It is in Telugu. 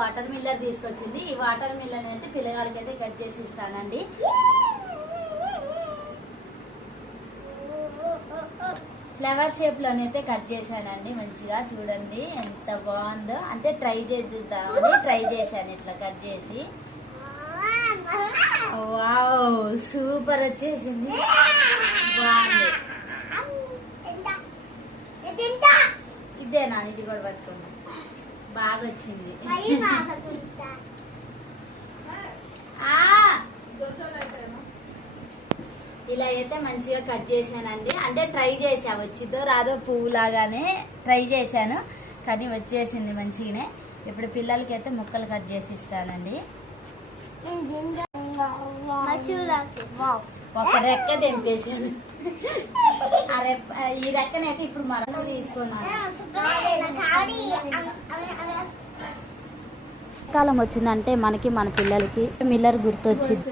వాటర్ మిల్లర్ తీసుకొచ్చింది. ఈ వాటర్ మిల్లర్ అయితే పిల్లగాళ్ళకైతే కట్ చేసి ఇస్తానండి. ఫ్లవర్ షేప్ లోనైతే కట్ చేశానండి. మంచిగా చూడండి ఎంత బాగుందో. అంటే ట్రై చేద్దామని ట్రై చేశాను ఇట్లా కట్ చేసి. వావ్ సూపర్ వచ్చేసింది. బాగుంది. ఇదేనా ఇది కూడా పట్టుకున్నా. బాగా వచ్చింది. ఇలా అయితే మంచిగా కట్ చేశానండి. అంటే ట్రై చేసా, వచ్చిద్దో రాదో పువ్వు లాగానే ట్రై చేశాను, కానీ వచ్చేసింది మంచిగానే. ఇప్పుడు పిల్లలకి అయితే ముక్కలు కట్ చేసి ఇస్తానండి. ఒక రెక్క తెంపేసాను. ఈ రెక్కనైతే ఇప్పుడు మనం తీసుకున్నాను. కాలం వచ్చిందంటే మనకి మన పిల్లలకి మిల్లర్ గుర్తొచ్చింది.